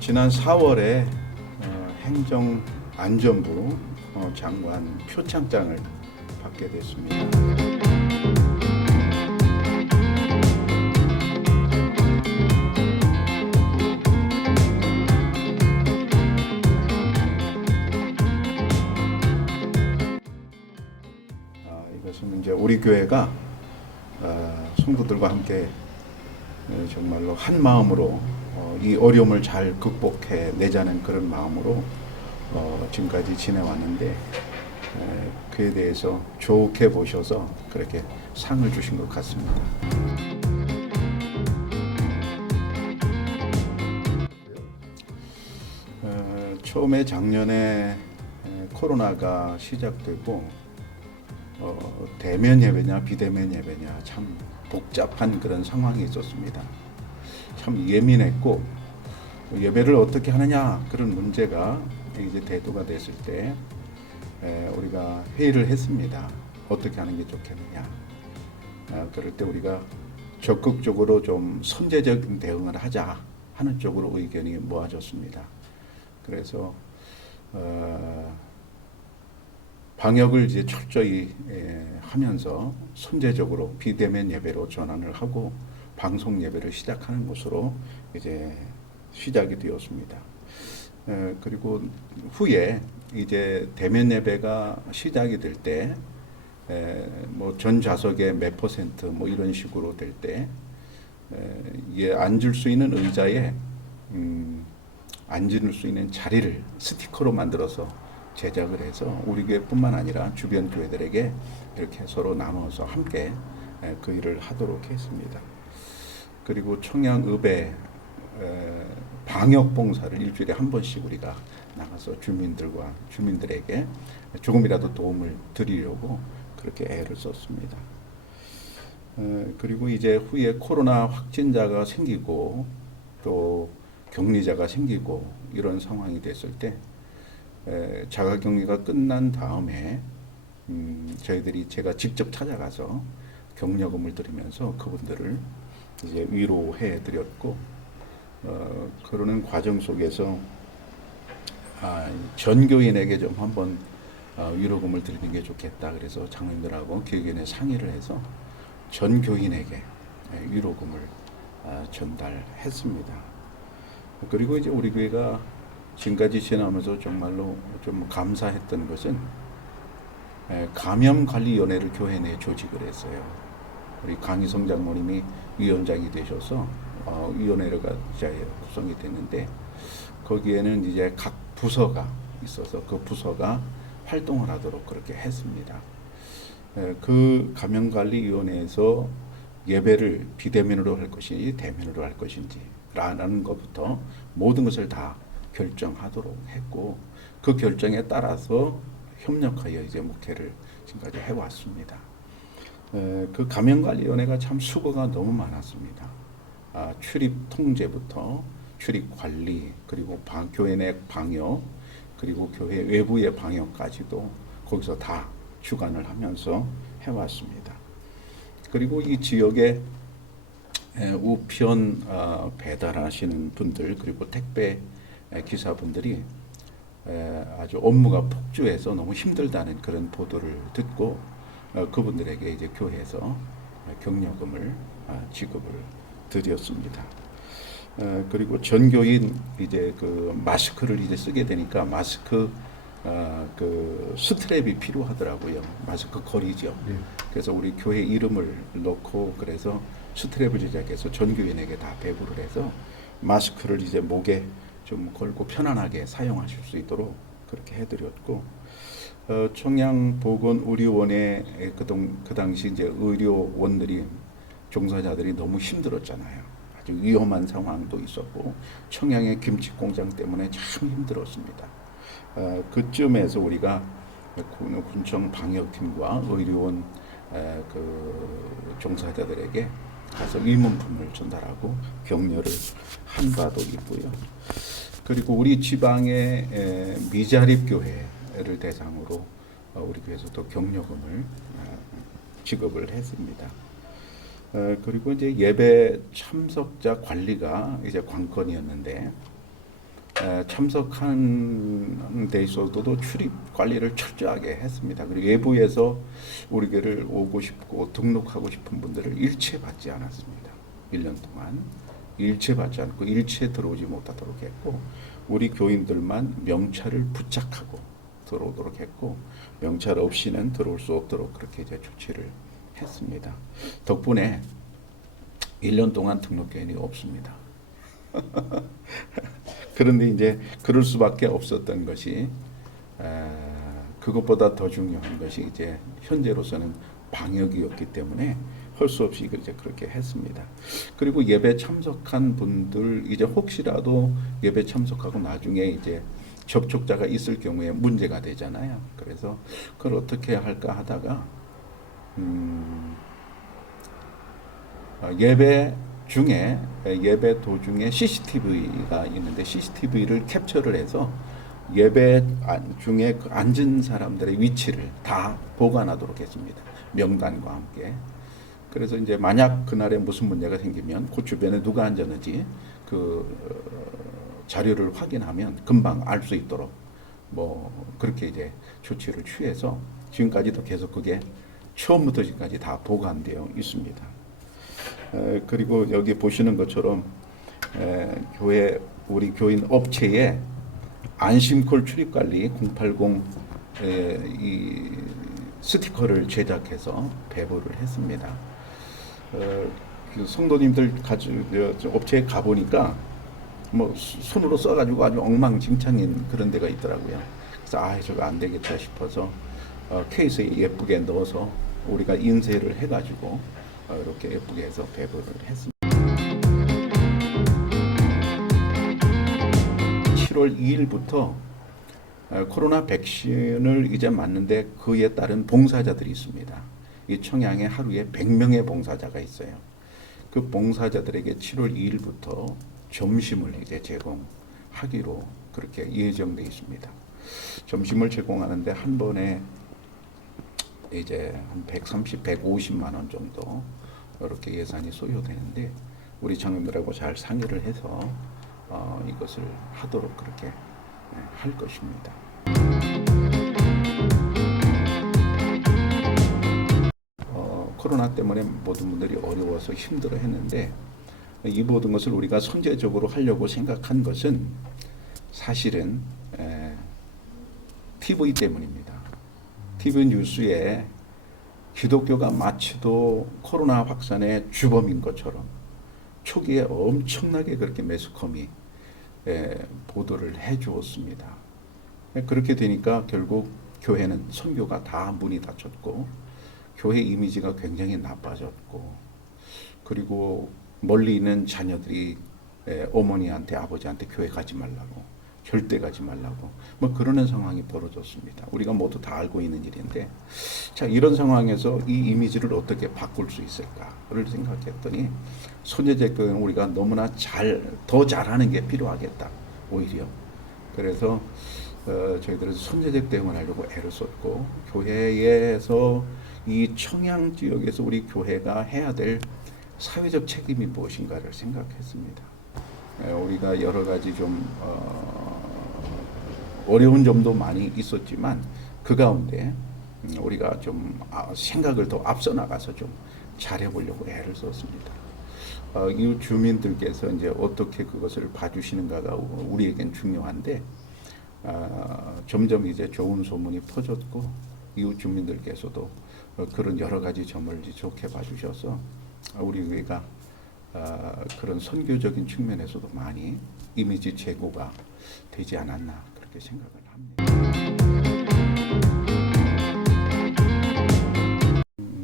지난 4월에 행정안전부 장관 표창장을 받게 됐습니다. 이것은 이제 우리 교회가 성도들과 함께 정말로 한 마음으로 이 어려움을 잘 극복해 내자는 그런 마음으로 지금까지 지내왔는데 그에 대해서 좋게 보셔서 그렇게 상을 주신 것 같습니다. 처음에 작년에 코로나가 시작되고 대면 예배냐 비대면 예배냐 참 복잡한 그런 상황이 있었습니다. 참 예민했고 예배를 어떻게 하느냐 그런 문제가 이제 대두가 됐을 때 우리가 회의를 했습니다. 어떻게 하는 게 좋겠느냐. 그럴 때 우리가 적극적으로 좀 선제적인 대응을 하자 하는 쪽으로 의견이 모아졌습니다. 그래서 방역을 이제 철저히 하면서 선제적으로 비대면 예배로 전환을 하고 방송 예배를 시작하는 것으로 이제 시작이 되었습니다. 그리고 후에 이제 대면 예배가 시작이 될 때 뭐 전 좌석에 몇 퍼센트 뭐 이런 식으로 될 때 앉을 수 있는 의자에 앉을 수 있는 자리를 스티커로 만들어서 제작을 해서 우리 교회뿐만 아니라 주변 교회들에게 이렇게 서로 나눠서 함께 그 일을 하도록 했습니다. 그리고 청양읍에 방역 봉사를 일주일에 한 번씩 우리가 나가서 주민들에게 조금이라도 도움을 드리려고 그렇게 애를 썼습니다. 그리고 이제 후에 코로나 확진자가 생기고 또 격리자가 생기고 이런 상황이 됐을 때 자가격리가 끝난 다음에 제가 직접 찾아가서 격려금을 드리면서 그분들을 이제 위로해 드렸고 그러는 과정 속에서 전교인에게 좀 한번 위로금을 드리는 게 좋겠다. 그래서 장로님들하고 교육위원회 상의를 해서 전교인에게 위로금을 전달했습니다. 그리고 이제 우리 교회가 지금까지 지나면서 정말로 좀 감사했던 것은 감염관리위원회를 교회 내에 조직을 했어요. 우리 강희성 장모님이 위원장이 되셔서 위원회가 이제 구성이 됐는데 거기에는 이제 각 부서가 있어서 그 부서가 활동을 하도록 그렇게 했습니다. 그 감염관리위원회에서 예배를 비대면으로 할 것인지 대면으로 할 것인지 라는 것부터 모든 것을 다 결정하도록 했고 그 결정에 따라서 협력하여 이제 목회를 지금까지 해왔습니다. 그 감염관리위원회가 참 수고가 너무 많았습니다. 출입 통제부터 출입 관리 그리고 교회 내 방역 그리고 교회 외부의 방역까지도 거기서 다 주관을 하면서 해왔습니다. 그리고 이 지역에 우편 배달하시는 분들 그리고 택배 기사분들이 아주 업무가 폭주해서 너무 힘들다는 그런 보도를 듣고 그분들에게 이제 교회에서 격려금을 지급을 드렸습니다. 그리고 전교인 이제 그 마스크를 이제 쓰게 되니까 마스크 그 스트랩이 필요하더라고요. 마스크 거리죠. 네. 그래서 우리 교회 이름을 넣고 그래서 스트랩을 제작해서 전교인에게 다 배부를 해서 마스크를 이제 목에 좀 걸고 편안하게 사용하실 수 있도록 그렇게 해드렸고 청양보건의료원에 그 당시 이제 의료원들이 종사자들이 너무 힘들었잖아요. 아주 위험한 상황도 있었고 청양의 김치 공장 때문에 참 힘들었습니다. 그쯤에서 우리가 군청 방역팀과 의료원 그 종사자들에게 가서 의문품을 전달하고 격려를 한 바도 있고요. 그리고 우리 지방의 미자립 교회를 대상으로 우리 교회에서도 격려금을 지급을 했습니다. 그리고 이제 예배 참석자 관리가 이제 관건이었는데 참석하는 데 있어서도 출입 관리를 철저하게 했습니다. 그리고 외부에서 우리 교회를 오고 싶고 등록하고 싶은 분들을 일체 받지 않았습니다. 1년 동안 일체 받지 않고 일체 들어오지 못하도록 했고, 우리 교인들만 명찰을 부착하고 들어오도록 했고, 명찰 없이는 들어올 수 없도록 그렇게 이제 조치를 했습니다. 덕분에 1년 동안 등록교인이 없습니다. 그런데 이제 그럴 수밖에 없었던 것이, 그것보다 더 중요한 것이 이제 현재로서는 방역이었기 때문에 할 수 없이 이제 그렇게 했습니다. 그리고 예배 참석한 분들 이제 혹시라도 예배 참석하고 나중에 이제 접촉자가 있을 경우에 문제가 되잖아요. 그래서 그걸 어떻게 할까 하다가 예배 중에 예배 도중에 CCTV가 있는데 CCTV를 캡처를 해서 예배 중에 앉은 사람들의 위치를 다 보관하도록 했습니다. 명단과 함께. 그래서 이제 만약 그날에 무슨 문제가 생기면 그 주변에 누가 앉았는지 자료를 확인하면 금방 알 수 있도록 그렇게 이제 조치를 취해서 지금까지도 계속 그게 처음부터 지금까지 다 보관되어 있습니다. 그리고 여기 보시는 것처럼 교회 우리 교인 업체에 안심콜 출입관리 080 이 스티커를 제작해서 배부를 했습니다. 그 성도님들 업체에 가보니까 손으로 써가지고 아주 엉망진창인 그런 데가 있더라고요. 그래서 저거 안 되겠다 싶어서 케이스에 예쁘게 넣어서 우리가 인쇄를 해가지고 이렇게 예쁘게 해서 배부를 했습니다. 7월 2일부터 코로나 백신을 이제 맞는데 그에 따른 봉사자들이 있습니다. 이 청양에 하루에 100명의 봉사자가 있어요. 그 봉사자들에게 7월 2일부터 점심을 이제 제공하기로 그렇게 예정돼 있습니다. 점심을 제공하는데 한 번에 이제 한 130, 150만 원 정도 이렇게 예산이 소요되는데 우리 장로들하고 잘 상의를 해서 이것을 하도록 그렇게 할 것입니다. 코로나 때문에 모든 분들이 어려워서 힘들어 했는데 이 모든 것을 우리가 선제적으로 하려고 생각한 것은 사실은 TV 때문입니다. TV 뉴스에 기독교가 마치도 코로나 확산의 주범인 것처럼 초기에 엄청나게 그렇게 매스컴이 보도를 해 주었습니다. 그렇게 되니까 결국 교회는 선교가 다 문이 닫혔고 교회 이미지가 굉장히 나빠졌고, 그리고 멀리 있는 자녀들이 어머니한테 아버지한테 교회 가지 말라고, 절대 가지 말라고 그러는 상황이 벌어졌습니다. 우리가 모두 다 알고 있는 일인데, 자, 이런 상황에서 이 이미지를 어떻게 바꿀 수 있을까를 생각했더니 손예제교회는 우리가 너무나 더 잘하는 게 필요하겠다, 오히려. 그래서 저희들은 손예제 대응을 하려고 애를 썼고, 교회에서 이 청양 지역에서 우리 교회가 해야 될 사회적 책임이 무엇인가를 생각했습니다. 우리가 여러 가지 좀 어려운 점도 많이 있었지만 그 가운데 우리가 좀 생각을 더 앞서 나가서 좀 잘해보려고 애를 썼습니다. 이웃 주민들께서 이제 어떻게 그것을 봐주시는가가 우리에겐 중요한데, 점점 이제 좋은 소문이 퍼졌고 이웃 주민들께서도 그런 여러 가지 점을 좋게 봐주셔서 우리 교회가 그런 선교적인 측면에서도 많이 이미지 제고가 되지 않았나 그렇게 생각을 합니다.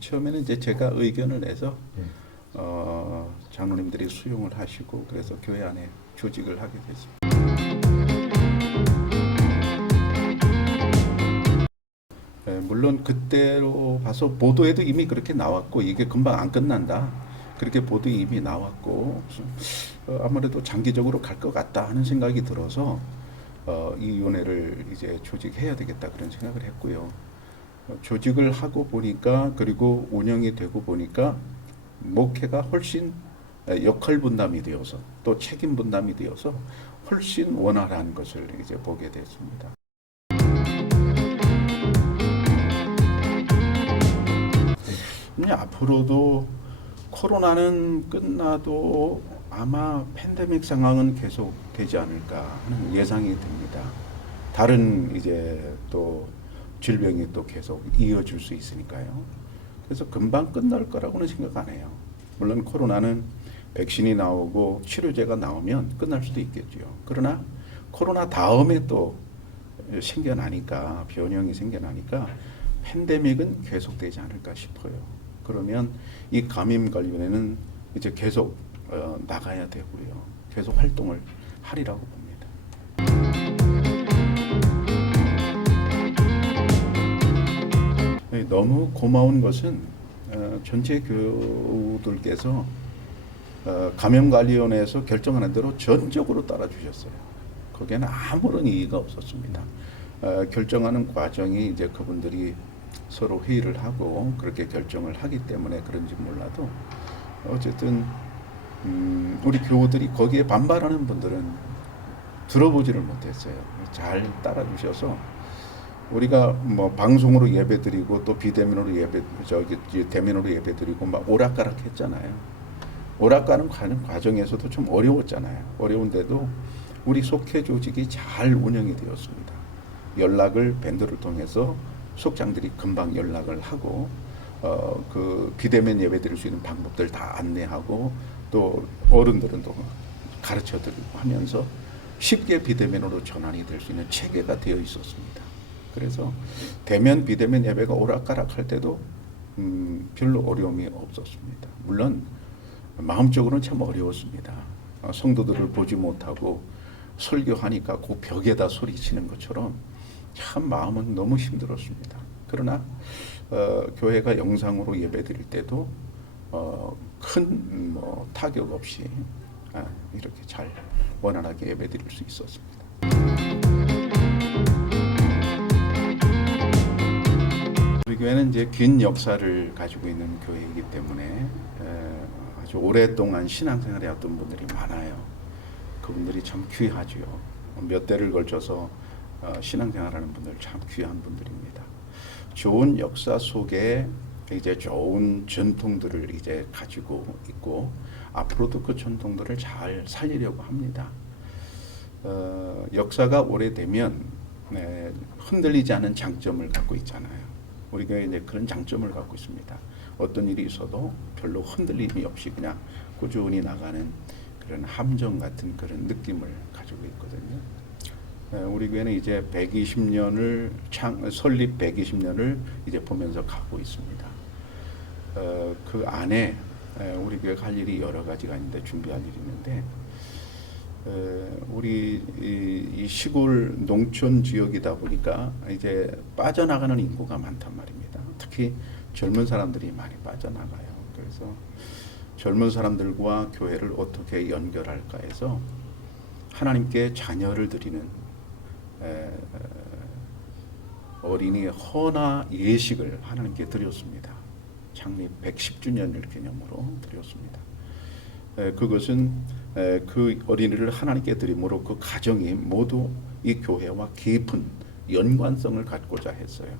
처음에는 이제 제가 의견을 내서 장로님들이 수용을 하시고 그래서 교회 안에 조직을 하게 됐습니다. 물론 그때로 봐서 보도에도 이미 그렇게 나왔고 이게 금방 안 끝난다 그렇게 보도에 이미 나왔고 아무래도 장기적으로 갈 것 같다 하는 생각이 들어서 이 위원회를 이제 조직해야 되겠다 그런 생각을 했고요. 조직을 하고 보니까 그리고 운영이 되고 보니까 목회가 훨씬 역할 분담이 되어서 또 책임 분담이 되어서 훨씬 원활한 것을 이제 보게 됐습니다. 앞으로도 코로나는 끝나도 아마 팬데믹 상황은 계속 되지 않을까 하는 예상이 됩니다. 다른 이제 또 질병이 또 계속 이어질 수 있으니까요. 그래서 금방 끝날 거라고는 생각 안 해요. 물론 코로나는 백신이 나오고 치료제가 나오면 끝날 수도 있겠죠. 그러나 코로나 다음에 또 생겨나니까 변형이 생겨나니까 팬데믹은 계속되지 않을까 싶어요. 그러면 이 감염 관련해는 이제 계속 나가야 되고요. 계속 활동을 하리라고 봅니다. 너무 고마운 것은 전체 교우들께서 감염관리위원회에서 결정하는 대로 전적으로 따라주셨어요. 거기에는 아무런 이의가 없었습니다. 결정하는 과정이 이제 그분들이 서로 회의를 하고 그렇게 결정을 하기 때문에 그런지 몰라도 어쨌든 우리 교우들이 거기에 반발하는 분들은 들어보지를 못했어요. 잘 따라주셔서 우리가 뭐 방송으로 예배드리고 또 비대면으로 대면으로 예배드리고 막 오락가락했잖아요. 오락가는 과정에서도 좀 어려웠잖아요. 어려운데도 우리 속회 조직이 잘 운영이 되었습니다. 연락을 밴드를 통해서 속장들이 금방 연락을 하고 그 비대면 예배 드릴 수 있는 방법들 다 안내하고 또 어른들은 또 가르쳐 드리고 하면서 쉽게 비대면으로 전환이 될 수 있는 체계가 되어 있었습니다. 그래서 대면 비대면 예배가 오락가락 할 때도 별로 어려움이 없었습니다. 물론 마음적으로는 참 어려웠습니다. 성도들을 보지 못하고 설교하니까 그 벽에다 소리치는 것처럼 참 마음은 너무 힘들었습니다. 그러나 교회가 영상으로 예배드릴 때도 큰 타격 없이 이렇게 잘 원활하게 예배드릴 수 있었습니다. 우리 교회는 이제 긴 역사를 가지고 있는 교회이기 때문에 아주 오랫동안 신앙생활을 해왔던 분들이 많아요. 그분들이 참 귀하지요. 몇 대를 걸쳐서 신앙생활하는 분들 참 귀한 분들입니다. 좋은 역사 속에 이제 좋은 전통들을 이제 가지고 있고 앞으로도 그 전통들을 잘 살리려고 합니다. 역사가 오래되면 흔들리지 않은 장점을 갖고 있잖아요. 우리 교회 이제 그런 장점을 갖고 있습니다. 어떤 일이 있어도 별로 흔들림이 없이 그냥 꾸준히 나가는 그런 함정 같은 그런 느낌을 가지고 있거든요. 우리 교회는 이제 120년을 설립 120년을 이제 보면서 가고 있습니다. 그 안에 우리 교회가 할 일이 여러 가지가 있는데 준비할 일이 있는데 우리 이 시골 농촌 지역이다 보니까 이제 빠져나가는 인구가 많단 말입니다. 특히 젊은 사람들이 많이 빠져나가요. 그래서 젊은 사람들과 교회를 어떻게 연결할까 해서 하나님께 자녀를 드리는 어린이 헌화 예식을 하나님께 드렸습니다. 창립 110주년을 기념으로 드렸습니다. 그것은 그 어린이를 하나님께 드림으로 그 가정이 모두 이 교회와 깊은 연관성을 갖고자 했어요.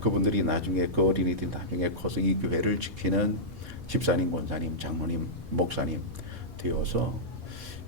그분들이 나중에 그 어린이들이 나중에 커서 이 교회를 지키는 집사님, 권사님, 장로님, 목사님 되어서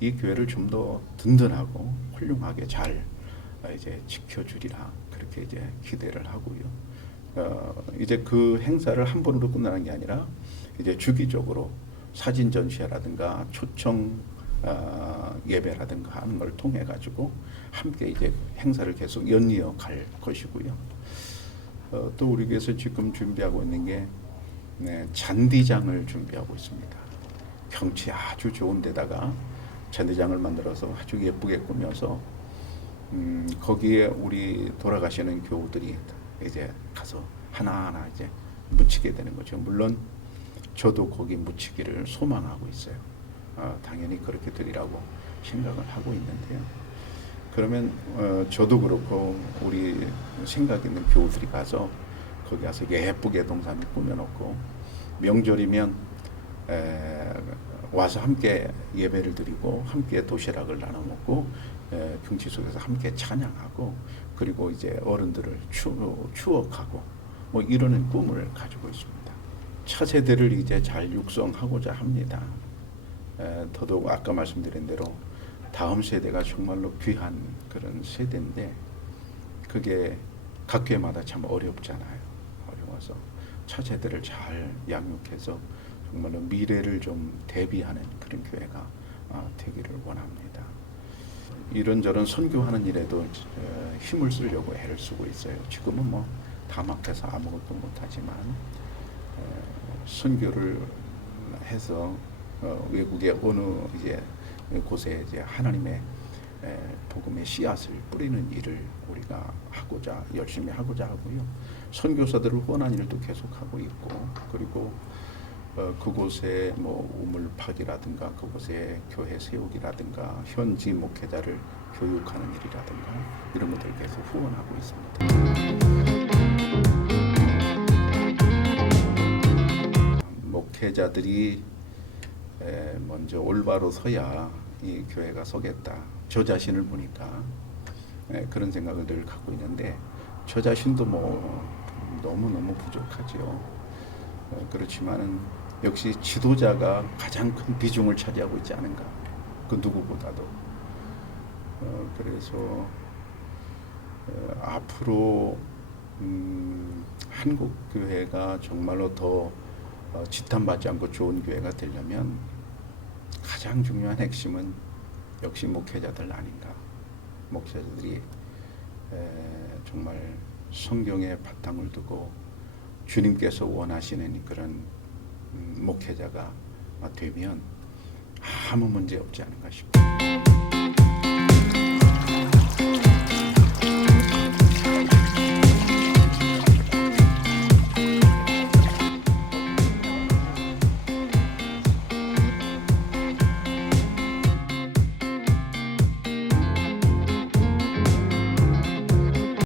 이 교회를 좀 더 든든하고 훌륭하게 잘 이제 지켜주리라 그렇게 이제 기대를 하고요. 이제 그 행사를 한 번으로 끝나는 게 아니라 이제 주기적으로 사진 전시회라든가 초청 예배라든가 하는 걸 통해 가지고 함께 이제 행사를 계속 연이어 갈 것이고요. 또 우리 교회에서 지금 준비하고 있는 게 잔디장을 준비하고 있습니다. 경치 아주 좋은 데다가 잔디장을 만들어서 아주 예쁘게 꾸며서 거기에 우리 돌아가시는 교우들이 이제 가서 하나하나 이제 묻히게 되는 거죠. 물론 저도 거기 묻히기를 소망하고 있어요. 당연히 그렇게 되리라고 생각을 하고 있는데요. 그러면 저도 그렇고 우리 생각 있는 교우들이 가서 거기 가서 예쁘게 동산을 꾸며놓고 명절이면 와서 함께 예배를 드리고 함께 도시락을 나눠 먹고 경치 속에서 함께 찬양하고 그리고 이제 어른들을 추억하고 뭐 이러는 꿈을 가지고 있습니다. 차세대를 이제 잘 육성하고자 합니다. 더더욱 아까 말씀드린 대로 다음 세대가 정말로 귀한 그런 세대인데 그게 각 교회마다 참 어렵잖아요. 어려워서 차세대를 잘 양육해서 정말로 미래를 좀 대비하는 그런 교회가 되기를 원합니다. 이런저런 선교하는 일에도 힘을 쓰려고 애를 쓰고 있어요. 지금은 뭐 다 막혀서 아무것도 못하지만 선교를 해서 외국의 어느 이제 곳에 이제 하나님의 복음의 씨앗을 뿌리는 일을 우리가 하고자 열심히 하고자 하고요. 선교사들을 후원하는 일도 계속하고 있고 그리고 그곳에 뭐 우물파기라든가 그곳에 교회 세우기라든가 현지 목회자를 교육하는 일이라든가 이런 것들을 계속 후원하고 있습니다. 목회자들이 먼저 올바로 서야 이 교회가 서겠다. 저 자신을 보니까 그런 생각을 늘 갖고 있는데 저 자신도 뭐 너무너무 부족하지요. 그렇지만은 역시 지도자가 가장 큰 비중을 차지하고 있지 않은가. 그 누구보다도. 그래서 앞으로 한국 교회가 정말로 더 지탄받지 않고 좋은 교회가 되려면 가장 중요한 핵심은 역시 목회자들 아닌가. 목회자들이 정말 성경에 바탕을 두고 주님께서 원하시는 그런 목회자가 되면 아무 문제 없지 않은가 싶습니다.